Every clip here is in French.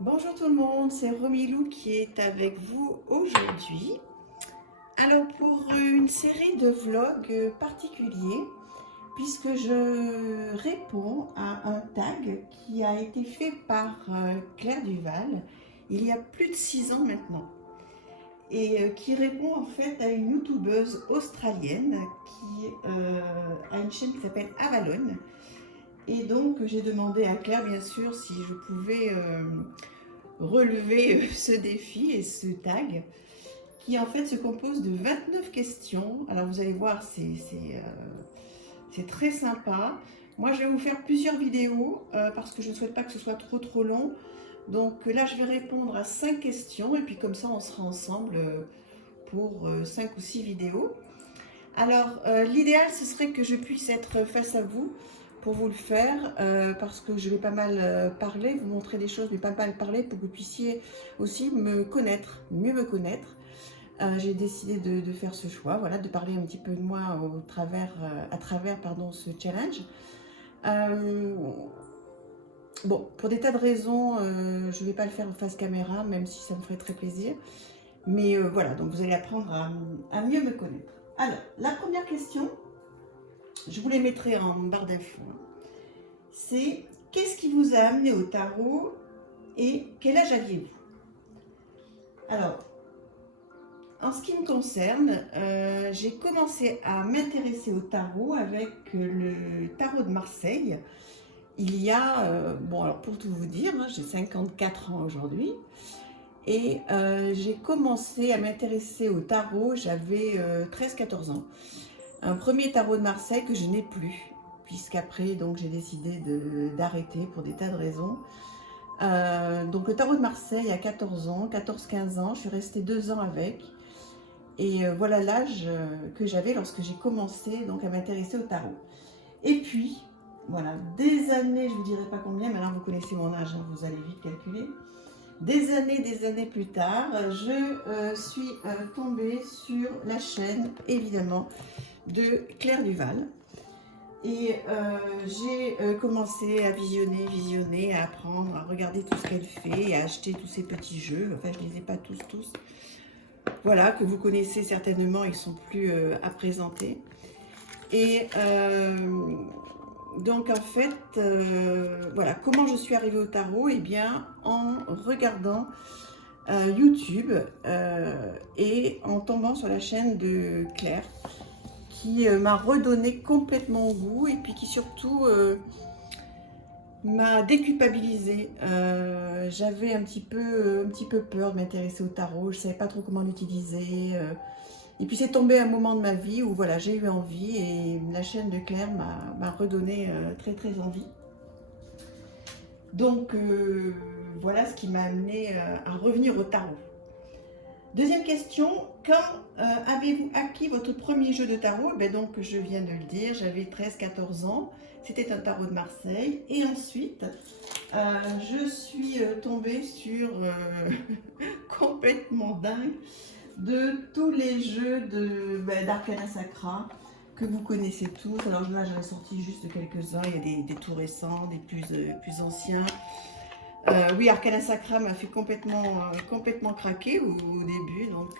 Bonjour tout le monde, c'est Romilou qui est avec vous aujourd'hui. Alors pour une série de vlogs particuliers, puisque je réponds à un tag qui a été fait par Claire Duval il y a plus de 6 ans maintenant et qui répond en fait à une youtubeuse australienne qui a une chaîne qui s'appelle Avalon. Et donc j'ai demandé à Claire bien sûr si je pouvais relever ce défi et ce tag qui en fait se compose de 29 questions. Alors vous allez voir, c'est très sympa. Moi je vais vous faire plusieurs vidéos parce que je ne souhaite pas que ce soit trop long. Donc là je vais répondre à 5 questions et puis comme ça on sera ensemble pour 5 ou 6 vidéos. Alors l'idéal ce serait que je puisse être face à vous pour vous le faire parce que je vais pas mal parler, vous montrer des choses, mais pas mal parler pour que vous puissiez aussi me connaître, mieux me connaître. J'ai décidé de faire ce choix, voilà, de parler un petit peu de moi à travers ce challenge. Bon, pour des tas de raisons, je ne vais pas le faire face caméra, même si ça me ferait très plaisir. Mais voilà, donc vous allez apprendre à mieux me connaître. Alors, la première question, je vous les mettrai en barre d'infos, c'est qu'est-ce qui vous a amené au tarot et quel âge aviez-vous? Alors, en ce qui me concerne, j'ai commencé à m'intéresser au tarot avec le tarot de Marseille. Il y a, bon alors pour tout vous dire, j'ai 54 ans aujourd'hui et j'ai commencé à m'intéresser au tarot, j'avais 13-14 ans. Un premier tarot de Marseille que je n'ai plus, puisqu'après donc j'ai décidé d'arrêter pour des tas de raisons. Donc le tarot de Marseille à 14 ans, 14-15 ans, je suis restée 2 ans avec. Et voilà l'âge que j'avais lorsque j'ai commencé donc à m'intéresser au tarot. Et puis, voilà, des années, je ne vous dirai pas combien, maintenant vous connaissez mon âge, hein, vous allez vite calculer. Des années plus tard, je suis tombée sur la chaîne, évidemment, de Claire Duval. Et j'ai commencé à visionner, à apprendre, à regarder tout ce qu'elle fait, à acheter tous ces petits jeux. Enfin, je ne les ai pas tous. Voilà, que vous connaissez certainement, ils sont plus à présenter. Et donc en fait, voilà, comment je suis arrivée au tarot? Eh bien, en regardant YouTube et en tombant sur la chaîne de Claire, qui m'a redonné complètement goût et puis qui surtout m'a déculpabilisée. J'avais un petit peu peur de m'intéresser au tarot, je ne savais pas trop comment l'utiliser. Et puis c'est tombé un moment de ma vie où voilà, j'ai eu envie et la chaîne de Claire m'a redonné très envie. Donc voilà ce qui m'a amené à revenir au tarot. Deuxième question, quand avez-vous acquis votre premier jeu de tarot? Donc je viens de le dire, j'avais 13-14 ans, c'était un tarot de Marseille. Et ensuite, je suis tombée sur complètement dingue de tous les jeux d'Arcana Sacra que vous connaissez tous. Alors là, j'en ai sorti juste quelques-uns. Il y a des tout récents, des plus anciens. Oui, Arcana Sacra m'a fait complètement craquer au début. Donc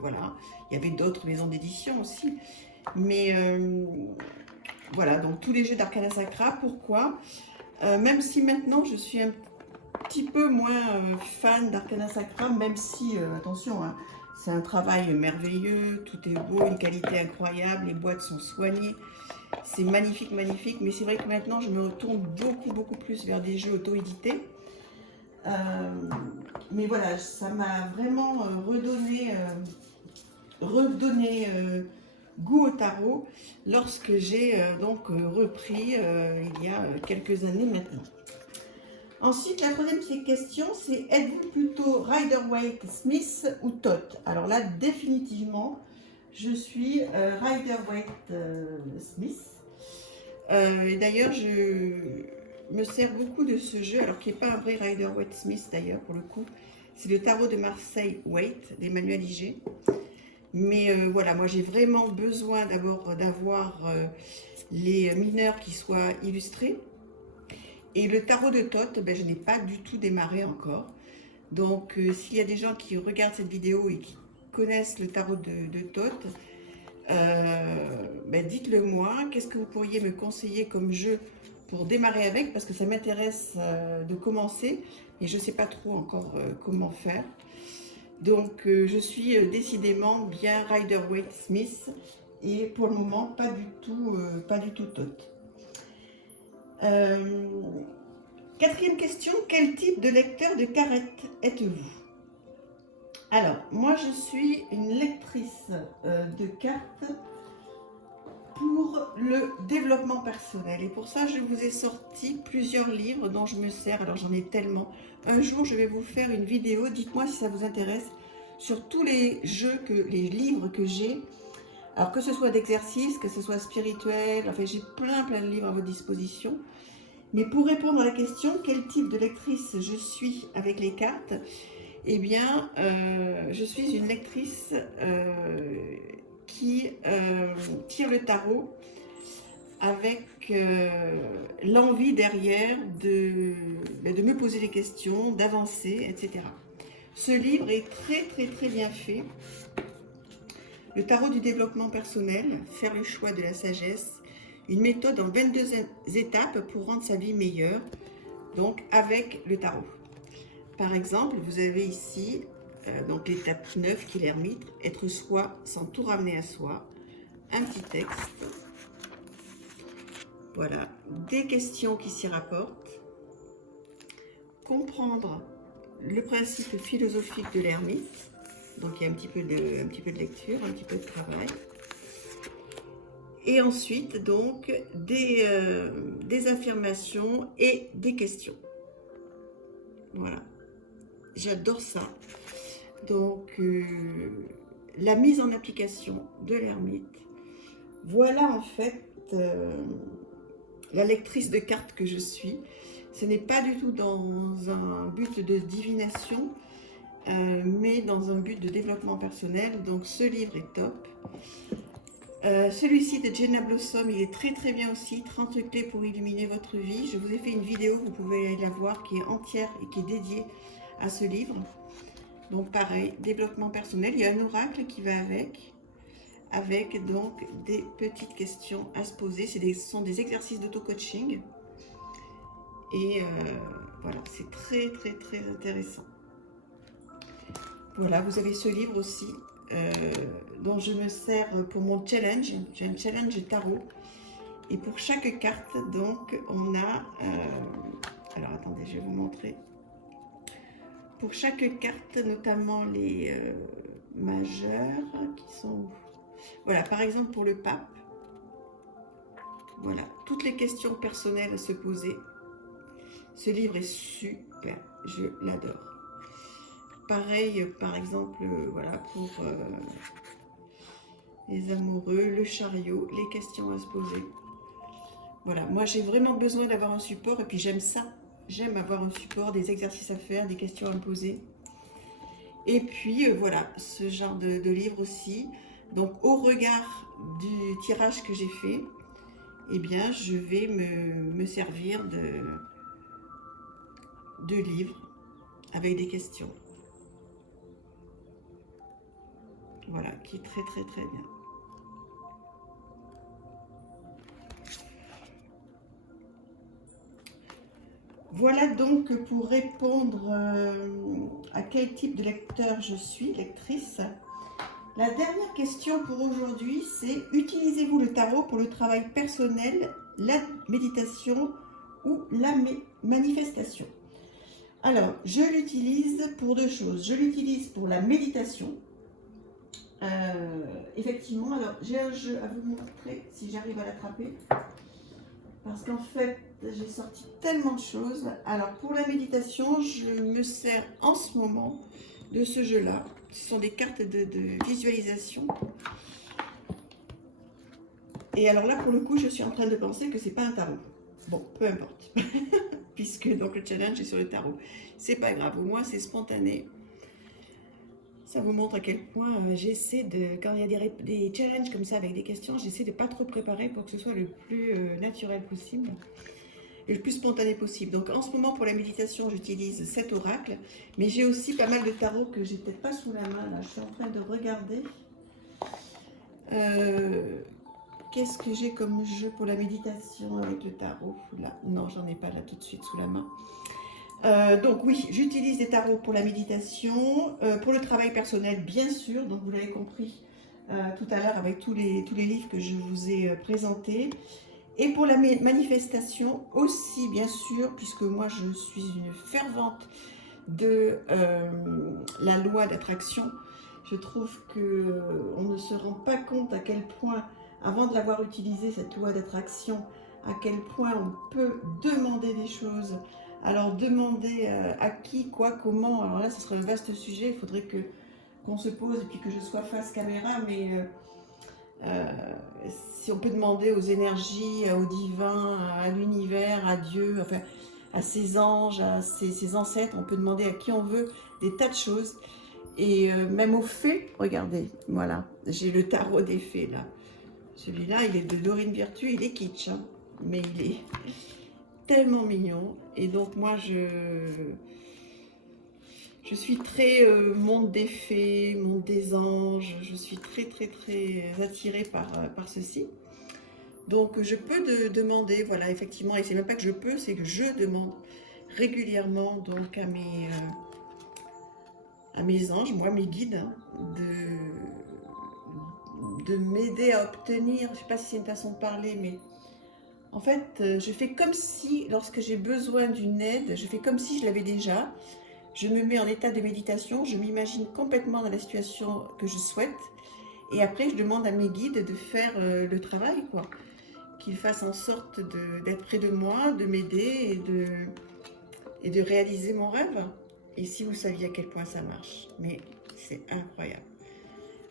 voilà, il y avait d'autres maisons d'édition aussi. Mais voilà, donc tous les jeux d'Arcana Sacra. Pourquoi même si maintenant je suis un petit peu moins fan d'Arcana Sacra, même si, attention, hein, c'est un travail merveilleux, tout est beau, une qualité incroyable, les boîtes sont soignées, c'est magnifique, mais c'est vrai que maintenant je me retourne beaucoup plus vers des jeux auto-édités. Mais voilà, ça m'a vraiment redonné goût au tarot lorsque j'ai donc repris il y a quelques années maintenant. Ensuite, la troisième question, c'est êtes-vous plutôt Rider-Waite-Smith ou Thoth? Alors là, définitivement, je suis Rider-Waite-Smith. Et d'ailleurs, je me sers beaucoup de ce jeu, alors qui n'est pas un vrai Rider-Waite-Smith d'ailleurs, pour le coup. C'est le tarot de Marseille Waite, d'Emmanuel Iger. Mais voilà, moi j'ai vraiment besoin d'abord d'avoir les mineurs qui soient illustrés. Et le tarot de Thoth, je n'ai pas du tout démarré encore. Donc, s'il y a des gens qui regardent cette vidéo et qui connaissent le tarot de Thoth, ben dites-le moi. Qu'est-ce que vous pourriez me conseiller comme jeu pour démarrer avec? Parce que ça m'intéresse de commencer et je ne sais pas trop encore comment faire. Donc, je suis décidément bien Rider-Waite-Smith et pour le moment, pas du tout Thoth. Quatrième question, quel type de lecteur de cartes êtes-vous? Alors, moi je suis une lectrice de cartes pour le développement personnel. Et pour ça, je vous ai sorti plusieurs livres dont je me sers. Alors, j'en ai tellement. Un jour, je vais vous faire une vidéo. Dites-moi si ça vous intéresse sur tous les les livres que j'ai. Alors, que ce soit d'exercice, que ce soit spirituel. Enfin, j'ai plein de livres à votre disposition. Mais pour répondre à la question, quel type de lectrice je suis avec les cartes? Eh bien, je suis une lectrice qui tire le tarot avec l'envie derrière de me poser des questions, d'avancer, etc. Ce livre est très bien fait. Le tarot du développement personnel, faire le choix de la sagesse, une méthode en 22 étapes pour rendre sa vie meilleure, donc avec le tarot. Par exemple, vous avez ici donc l'étape 9 qui est l'ermite, être soi sans tout ramener à soi, un petit texte, voilà, des questions qui s'y rapportent, comprendre le principe philosophique de l'ermite, donc il y a un petit peu de lecture, un petit peu de travail, et ensuite donc des affirmations et des questions. Voilà, j'adore ça. Donc, la mise en application de l'ermite. Voilà en fait la lectrice de cartes que je suis. Ce n'est pas du tout dans un but de divination, mais dans un but de développement personnel. Donc, ce livre est top. Celui-ci de Jenna Blossom, il est très bien aussi. 30 clés pour illuminer votre vie. Je vous ai fait une vidéo, vous pouvez la voir, qui est entière et qui est dédiée à ce livre. Donc pareil, développement personnel, il y a un oracle qui va avec donc des petites questions à se poser. Ce sont des exercices d'auto-coaching. Et voilà, c'est très intéressant. Voilà, vous avez ce livre aussi dont je me sers pour mon challenge. J'ai un challenge tarot. Et pour chaque carte, donc, on a... alors attendez, je vais vous montrer. Pour chaque carte, notamment les majeures qui sont où? Voilà, par exemple pour le pape, voilà, toutes les questions personnelles à se poser. Ce livre est super, je l'adore. Pareil, par exemple, voilà, pour les amoureux, le chariot, les questions à se poser. Voilà, moi j'ai vraiment besoin d'avoir un support et puis j'aime ça. J'aime avoir un support, des exercices à faire, des questions à me poser. Et puis voilà, ce genre de livre aussi. Donc au regard du tirage que j'ai fait, eh bien je vais me servir de livres avec des questions. Voilà, qui est très bien. Voilà donc pour répondre à quel type de lecteur je suis, lectrice. La dernière question pour aujourd'hui, c'est utilisez-vous le tarot pour le travail personnel, la méditation ou la manifestation? Alors, je l'utilise pour deux choses. Je l'utilise pour la méditation. Effectivement, alors j'ai un jeu à vous montrer si j'arrive à l'attraper. Parce qu'en fait, j'ai sorti tellement de choses. Alors, pour la méditation, je me sers en ce moment de ce jeu-là. Ce sont des cartes de visualisation. Et alors là, pour le coup, je suis en train de penser que c'est pas un tarot. Bon, peu importe. Puisque donc le challenge est sur le tarot. C'est pas grave, au moins c'est spontané. Ça vous montre à quel point j'essaie de, quand il y a des challenges comme ça avec des questions, j'essaie de pas trop préparer pour que ce soit le plus naturel possible. et le plus spontané possible. Donc en ce moment pour la méditation j'utilise cet oracle, mais j'ai aussi pas mal de tarots que j'ai peut-être pas sous la main là. Je suis en train de regarder. Qu'est-ce que j'ai comme jeu pour la méditation avec le tarot là? Non, j'en ai pas là tout de suite sous la main. Donc oui, j'utilise des tarots pour la méditation, pour le travail personnel bien sûr, donc vous l'avez compris tout à l'heure avec tous les livres que je vous ai présentés. Et pour la manifestation aussi, bien sûr, puisque moi je suis une fervente de la loi d'attraction. Je trouve qu'on ne se rend pas compte à quel point, avant de l'avoir utilisée, cette loi d'attraction, à quel point on peut demander des choses. Alors demander à qui, quoi, comment, alors là ce serait un vaste sujet, il faudrait qu'on se pose et puis que je sois face caméra, mais si on peut demander aux énergies, au divin, à l'univers, à Dieu, enfin à ses anges, à ses ancêtres, on peut demander à qui on veut des tas de choses. Et même aux fées, regardez, voilà, j'ai le tarot des fées là. Celui-là, il est de Dorine Virtue, il est kitsch, hein, mais il est tellement mignon. Et donc moi, je suis très monde des fées, monde des anges, je suis très attirée par ceci. Donc je peux demander, voilà, effectivement, et c'est même pas que je peux, c'est que je demande régulièrement donc à mes anges, moi mes guides, hein, de m'aider à obtenir, je sais pas si c'est une façon de parler, mais en fait je fais comme si, lorsque j'ai besoin d'une aide, je fais comme si je l'avais déjà. Je me mets en état de méditation, je m'imagine complètement dans la situation que je souhaite. Et après, je demande à mes guides de faire le travail, quoi. Qu'ils fassent en sorte d'être près de moi, de m'aider et de réaliser mon rêve. Et si vous saviez à quel point ça marche, mais c'est incroyable.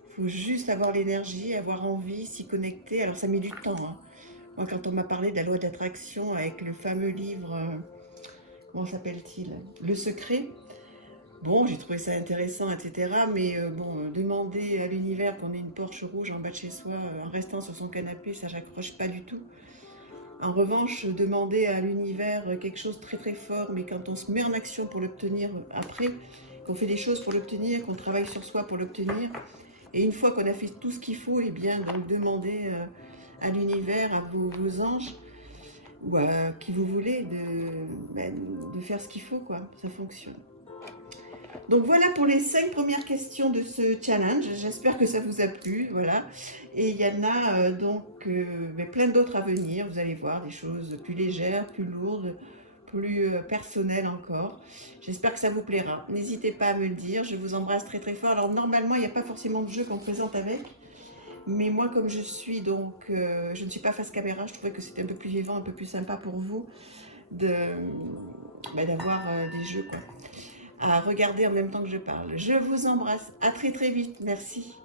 Il faut juste avoir l'énergie, avoir envie, s'y connecter. Alors ça met du temps, hein. Moi, quand on m'a parlé de la loi d'attraction avec le fameux livre, comment s'appelle-t-il? Le Secret. Bon, j'ai trouvé ça intéressant, etc. Mais bon, demander à l'univers qu'on ait une Porsche rouge en bas de chez soi, en restant sur son canapé, ça j'accroche pas du tout. En revanche, demander à l'univers quelque chose de très fort, mais quand on se met en action pour l'obtenir après, qu'on fait des choses pour l'obtenir, qu'on travaille sur soi pour l'obtenir, et une fois qu'on a fait tout ce qu'il faut, et bien donc demander à l'univers, à vos anges, ou à qui vous voulez, de faire ce qu'il faut, quoi. Ça fonctionne. Donc voilà pour les 5 premières questions de ce challenge. J'espère que ça vous a plu, voilà. Et il y en a mais plein d'autres à venir. Vous allez voir des choses plus légères, plus lourdes, plus personnelles encore. J'espère que ça vous plaira. N'hésitez pas à me le dire. Je vous embrasse très fort. Alors normalement, il n'y a pas forcément de jeu qu'on présente avec. Mais moi, comme je suis je ne suis pas face caméra, je trouvais que c'était un peu plus vivant, un peu plus sympa pour vous d'avoir des jeux, quoi, à regarder en même temps que je parle. Je vous embrasse. À très vite. Merci.